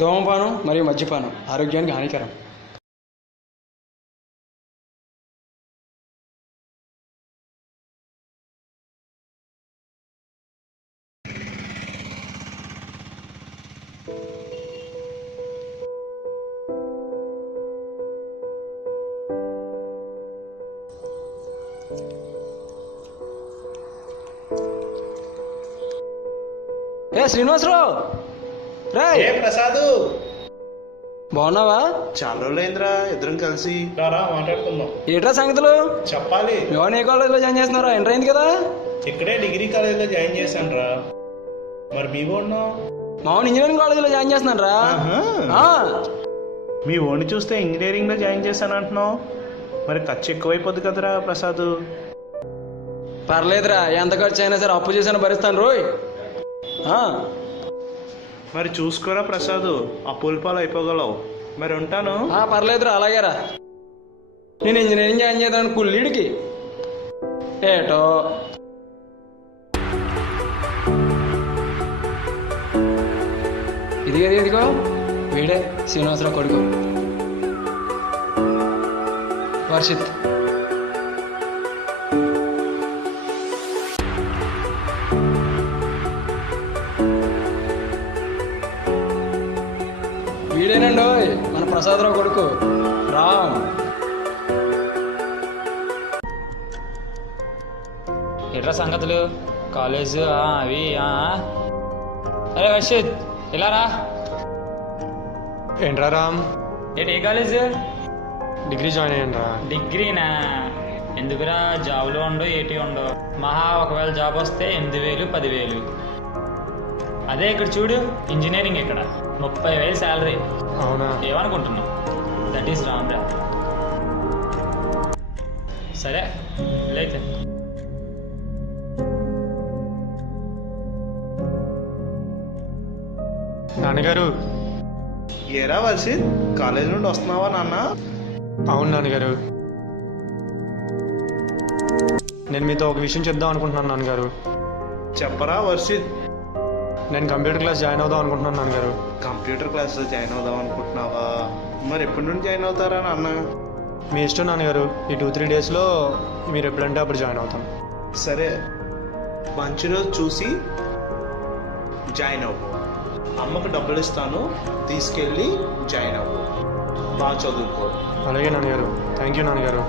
ధూమపానం మరియు మద్యపానం ఆరోగ్యానికి హానికరం. శ్రీనివాసరావు రే. ఏ ప్రసాదు, బాగున్నావా? చాలా రోజులైందిరా ఇద్దరం కలిసి. రారా మాట్లాడుకుందాం. ఏట్రా సంగతులు? చెప్పాలి. ఎవరు ఏ కాలేజీలో జాయిన్ చేస్తున్నారా? ఎంటర్ అయింది కదా? ఇక్కడే డిగ్రీ కాలేజీలో జాయిన్ చేశాను రా. మరి మీ ఓడినో? మా వాడు ఇంజనీరింగ్ కాలేజీలో జాయిన్ చేస్తున్నాను రా. మీ ఓడిని చూస్తే ఇంజనీరింగ్ లో జాయిన్ చేశాను అంటున్నావు. మరి ఖర్చు ఎక్కువైపోద్ది కదరా ప్రసాదు. పర్లేదురా, ఎంత ఖర్చు అయినా సరే అప్పు చేసిన భరిస్తాను రోయ్. మరి చూసుకోరా ప్రసాదు, అప్పుల పాలు అయిపోగలవు. మరి ఉంటాను. పర్లేదురా, అలాగేరా. నేను ఇంజనీరింగ్ జాయిన్ చేద్దాను కుళ్ళీడికి ఏటో. ఇదిగో వీడే శ్రీనివాసరావు కొడుకు వర్షిత్. వీడేనండి మన ప్రసాదరావు కొడుకు రామ్. ఎట్రా సంగతులు? కాలేజ్ అవి అరే వర్షిత్ ఇలా రా. ఏంట్రా రామ్? ఏంటి ఏ కాలేజ్? డిగ్రీ జాయిన్ అయ్యాను రా. డిగ్రీనా? ఎందుకురా, జాబ్లో ఉండవు ఏటీ ఉండవు. మహా ఒకవేళ జాబ్ వస్తే 8,000 10,000. అదే ఇక్కడ చూడు, ఇంజనీరింగ్ ఇక్కడ 30,000 శాలరీ. అవునా? ఏమనుకుంటున్నావు? దట్ ఈస్ రామ్ రా. సరే అయితే నాన్నగారు. ఏరా వర్షిత్, కాలేజ్ నుండి వస్తున్నావా నాన్న? అవును నాన్నగారు, నేను మీతో ఒక విషయం చెప్దాం అనుకుంటున్నాను నాన్నగారు. చెప్పరా వర్షిత్. నేను కంప్యూటర్ క్లాస్ జాయిన్ అవుదాం అనుకుంటున్నాను నాన్నగారు. కంప్యూటర్ క్లాస్లో జాయిన్ అవుదాం అనుకుంటున్నావా? మరి ఎప్పటి నుండి జాయిన్ అవుతారా నాన్న? మీ ఇష్టం నాన్నగారు, ఈ 2-3 డేస్లో మీరు ఎప్పుడంటే అప్పుడు జాయిన్ అవుతాను. సరే, మంచి రోజు చూసి జాయిన్ అవ్వు. అమ్మకు డబ్బులు ఇస్తాను, తీసుకెళ్ళి జాయిన్ అవ్వు. బాగా చదువుకో. అలాగే నాన్నగారు. థ్యాంక్ యూ నాన్నగారు.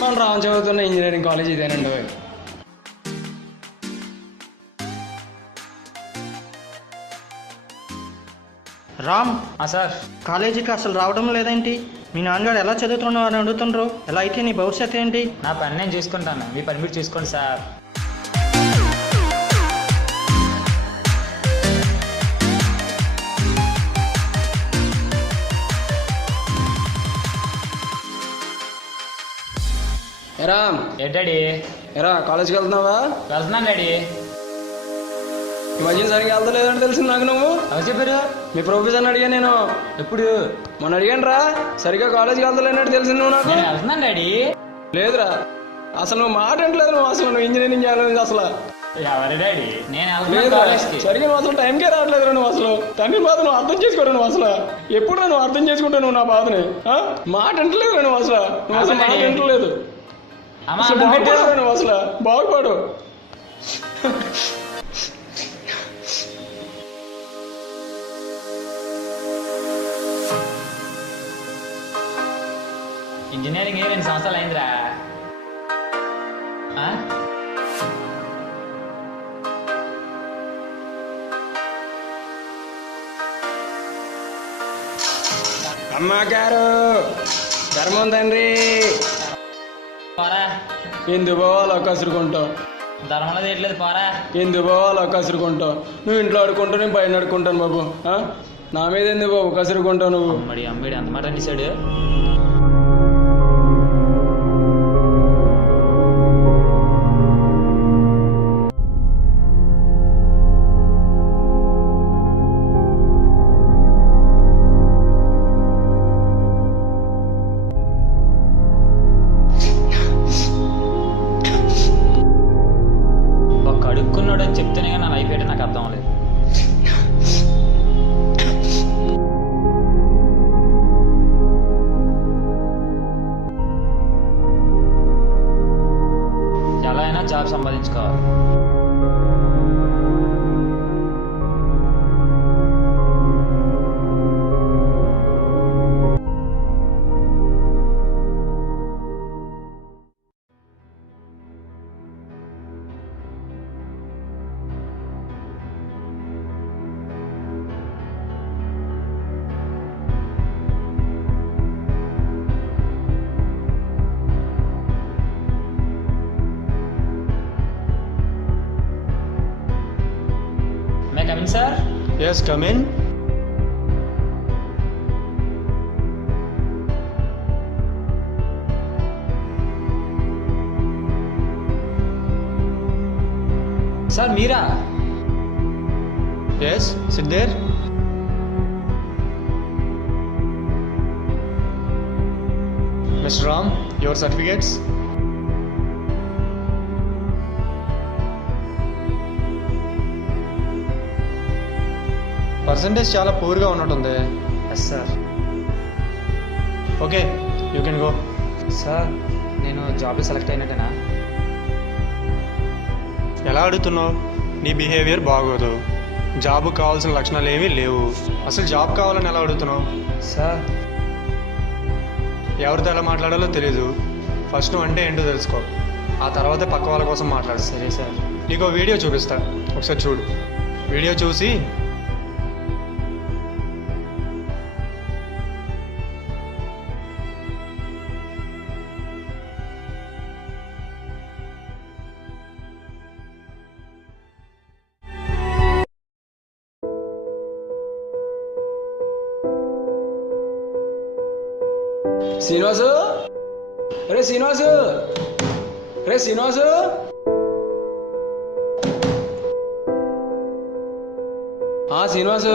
మన రామ్ చదువుతున్న ఇంజనీరింగ్ కాలేజ్ ఇదేనండి. రామ్, సార్ కాలేజీకి అసలు రావడం లేదేంటి? మీ నాన్నగారు ఎలా చదువుతున్నావు అని అడుగుతుండ్రు. ఎలా అయితే నీ భవిష్యత్తు ఏంటి? నా పని నేను చూసుకుంటాను, మీ పని మీరు చూసుకోండి సార్. ఎరా ఏ డాడీ? ఎరా కాలేజ్కి వెళ్తున్నావా? వెళ్తున్నాను డాడీ. ఈ మధ్యన సరిగ్గా వెళ్తలేదని తెలిసింది నాకు. నువ్వు ఎవరు చెప్పారు? మీ ప్రొఫెసర్ని అడిగా నేను. ఎప్పుడు? మొన్న అడిగాను రా, సరిగ్గా కాలేజ్కి వెళ్తలేనట్టు తెలిసింది నువ్వు నాకు. నేను వెళ్తున్నాను డాడీ. లేదురా, అసలు నువ్వు మాట అంటలేదు. నువ్వు అసలు నువ్వు ఇంజనీరింగ్ చేయాలి అసలు. ఎవరు డాడీ? నేను వెళ్తున్నాను లేదురా, కాలేజ్కి. సరిగ్గా నువ్వు అసలు టైంకే రావట్లేదు. నువ్వు అసలు తండ్రి బాధ నువ్వు అర్థం చేసుకోరా. నువ్వు అసలు ఎప్పుడు నువ్వు అర్థం చేసుకుంటావు నువ్వు నా బాధని? మాట అంటలేదు నువ్వు అసలు. నువ్వు అసలు మాట అంటలేదు. అమ్మ అసలు అన్నం పెట్టు. బాగుపడు నువ్వు అసలు బాగుపడు. ఇంజనీరింగ్ 2 సంవత్సరాలు అయిందిరా. ఆ? అమ్మగారు ధర్మం తండ్రి పోరా. ఎందుకు పోవాలో కసురుకుంటావు? ధర్మంలో తీయట్లేదు పోరా. ఎందుకు పోవాలో కసురుకుంటావు? నువ్వు ఇంట్లో ఆడుకుంటావు, నేను బయట ఆడుకుంటాను బాబు. నా మీద ఎందుకు బాబు కసురుకుంటావు నువ్వు? అమ్మడి అంత మాట అనేసాడు. ఒక అడుక్కున్నాడు అని చెప్తేనే నా లైఫ్ ఏంటో నాకు అర్థం అవ్వలేదు. ఎలా అయినా జాబ్ సంపాదించుకోవాలి. May coming sir? Yes, come in. Sir మీరా? Yes, sit there. Mister Ram, your certificates. Percentage చాలా పూర్గా ఉన్నట్టుంది. Yes sir. Okay, you can go. Sir నేను జాబ్లో సెలెక్ట్ అయినట్టేనా? ఎలా అడుగుతున్నావు? నీ బిహేవియర్ బాగోదు. జాబ్ కావాల్సిన లక్షణాలు ఏమీ లేవు. అసలు జాబ్ కావాలని ఎలా అడుగుతున్నావు? సార్ ఎవరితో ఎలా మాట్లాడాలో తెలీదు. ఫస్ట్ నువ్వు అంటే ఏంటో తెలుసుకో, ఆ తర్వాతే పక్క వాళ్ళ కోసం మాట్లాడు. సరే సార్. నీకు వీడియో చూపిస్తా, ఒకసారి చూడు. వీడియో చూసి శ్రీనివాసు, రే శ్రీనివాసు, రే శ్రీనివాసు. శ్రీనివాసు.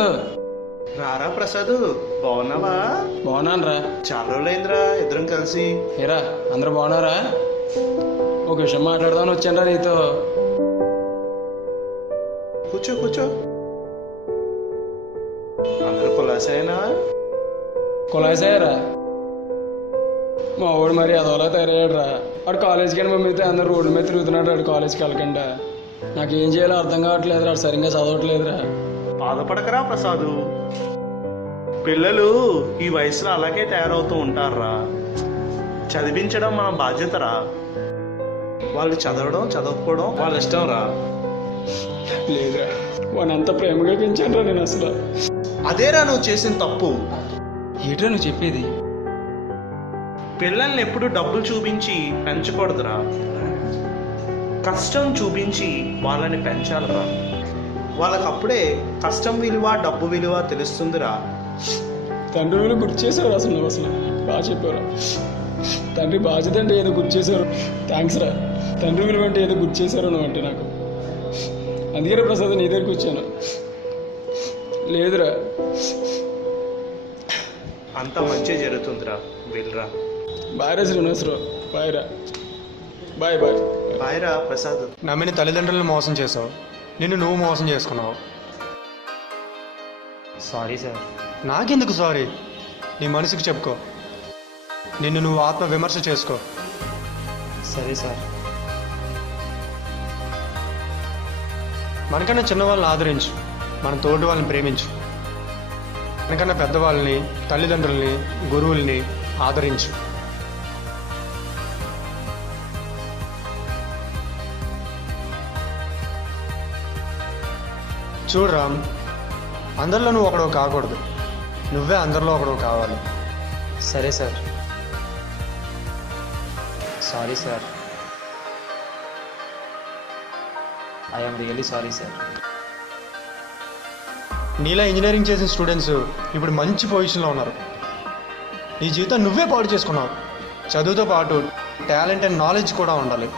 రారా ప్రసాద్, బాగున్నావా? బాగున్నాను రా. చాలా రోజులైందిరా ఇద్దరం కలిసి. ఏరా అందరూ బాగున్నారా? ఒక విషయం మాట్లాడదామని వచ్చాను రా నీతో. కూర్చో కూర్చో. అందరూ కులాసైనా? కులాసాయరా. మా వాడు మరి అదోలా తయారయ్యాడు రా. వాడు కాలేజ్కి వెళ్ళి పంపితే అందరు రోడ్ల మీద తిరుగుతున్నాడు. వాడు కాలేజ్కి వెళ్ళకుండా నాకేం చేయాలో అర్థం కావట్లేదు రా. సరిగ్గా చదవట్లేదురా. బాధపడకరా ప్రసాదు, పిల్లలు ఈ వయసులో అలాగే తయారవుతూ ఉంటారా. చదివించడం మన బాధ్యతరా. వాళ్ళు చదవడం చదవకపోవడం వాళ్ళ ఇష్టం రా. లేదురా, వాడిని అంత ప్రేమగా పెంచాను రా నేను అసలు. అదేరా నువ్వు చేసిన తప్పు. ఏట్రా నువ్వు చెప్పేది? పిల్లల్ని ఎప్పుడు డబ్బులు చూపించి పెంచకూడదురా, కష్టం చూపించి వాళ్ళని పెంచాలిరా. వాళ్ళకి అప్పుడే కష్టం విలువ డబ్బు విలువ తెలుస్తుందిరా. తండ్రి విలువ గుర్తు చేసేవారు అసలు నువ్వు అసలు బాగా చెప్పారు. తండ్రి బాధ్యత అంటే ఏదో గుర్తు చేశారు. థ్యాంక్స్ రా. తండ్రి విలువ అంటే ఏదో గుర్తు చేశారు నువ్వు అంటే నాకు. అందుకే ప్రసాద్ నీ దగ్గరికి వచ్చాను. లేదురా, అంతా మంచి జరుగుతుందిరా, వెళ్ళరా. బాయ్ రా శ్రీనివాసరావు. బాయ్ రా. Bye bye. బాయ్రా ప్రసాద్. నమ్మిన తల్లిదండ్రులను మోసం చేసావు, నిన్ను నువ్వు మోసం చేసుకున్నావు. Sorry sir. నాకెందుకు సారీ? నీ మనసుకు చెప్పుకో, నిన్ను నువ్వు ఆత్మ విమర్శ చేసుకో. సరే సార్. మనకన్నా చిన్నవాళ్ళని ఆదరించు, మన తోటి వాళ్ళని ప్రేమించు. మనకన్నా పెద్దవాళ్ళని, తల్లిదండ్రుల్ని, గురువుల్ని ఆదరించు. చూడు రామ్, అందరిలో నువ్వు ఒకడో కాకూడదు, నువ్వే అందరిలో ఒకడో కావాలి. సరే sir. Sorry sir. I am really sorry sir. నీలా ఇంజనీరింగ్ చేసిన స్టూడెంట్స్ ఇప్పుడు మంచి పొజిషన్లో ఉన్నారు. నీ జీవితం నువ్వే పాడు చేసుకున్నావు. చదువుతో పాటు టాలెంట్ అండ్ నాలెడ్జ్ కూడా ఉండాలి.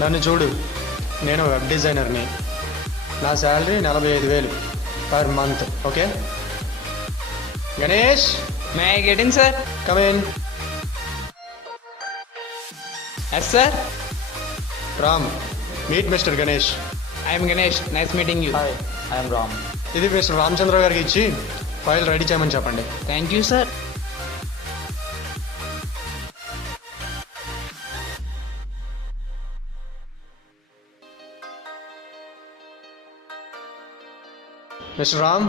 నన్ను చూడు, నేను వెబ్ డిజైనర్ని. నా salary 45,000 per month. Okay Ganesh, May I get in, sir? Come in. Yes, sir. Ram, meet mister Ganesh. I am Ganesh. Nice meeting you. Hi, I'm Ram. ఇది మిస్టర్ రామచంద్ర గారికి ఇచ్చి ఫైల్ రెడీ చేయమని చెప్పండి. Thank you, sir. Mister Ram,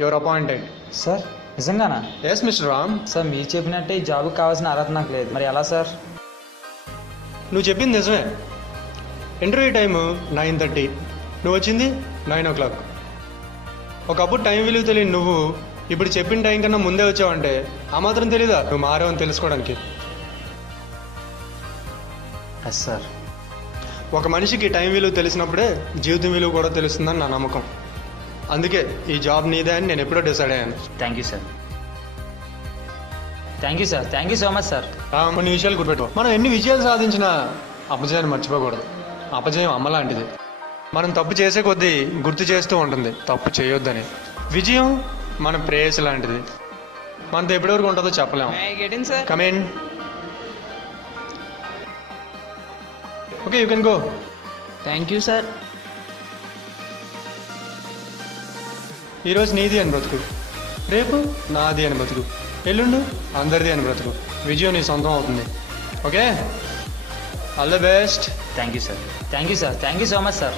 your appointed. Sir నిజంగానా? Yes mister Ram. Sir మీరు చెప్పినట్టే ఈ జాబ్కి కావాల్సిన అర్హత నాకు లేదు, మరి ఎలా సార్? నువ్వు చెప్పింది నిజమే. ఇంటర్వ్యూ టైము 9:30, నువ్వు వచ్చింది 9 o'clock. ఒకప్పుడు టైం విలువ తెలియని నువ్వు ఇప్పుడు చెప్పిన టైం కన్నా ముందే వచ్చావంటే ఆ మాత్రం తెలీదా నువ్వు మారావని తెలుసుకోవడానికి? Yes sir. ఒక మనిషికి టైం విలువ తెలిసినప్పుడే జీవితం విలువ కూడా తెలుస్తుందని నా నమ్మకం. అందుకే ఈ జాబ్ నీదే అని నేను ఎప్పుడో డిసైడ్ అయ్యాను. Thank you sir. Thank you sir. Thank you so much sir. కొన్ని విషయాలు గుర్తుపెట్టుకో. మనం ఎన్ని విజయాలు సాధించినా అపజయాన్ని మర్చిపోకూడదు. అపజయం అమ్మ లాంటిది. మనం తప్పు చేసే కొద్దీ గుర్తు చేస్తూ ఉంటుంది తప్పు చేయొద్దని. విజయం మన ప్రేయస్ లాంటిది. మనతో ఎప్పటివరకు ఉంటుందో చెప్పలేము. May I get in, sir? Come in. Okay, you can go. Thank you, sir. ఈరోజు నీది అని బ్రతుకు, రేపు నాది అని బ్రతుకు, ఎల్లుండు అందరిది అని బ్రతుకు. విజయం నీ సొంతం అవుతుంది. Okay, all the best. Thank you sir. Thank you sir. Thank you so much sir.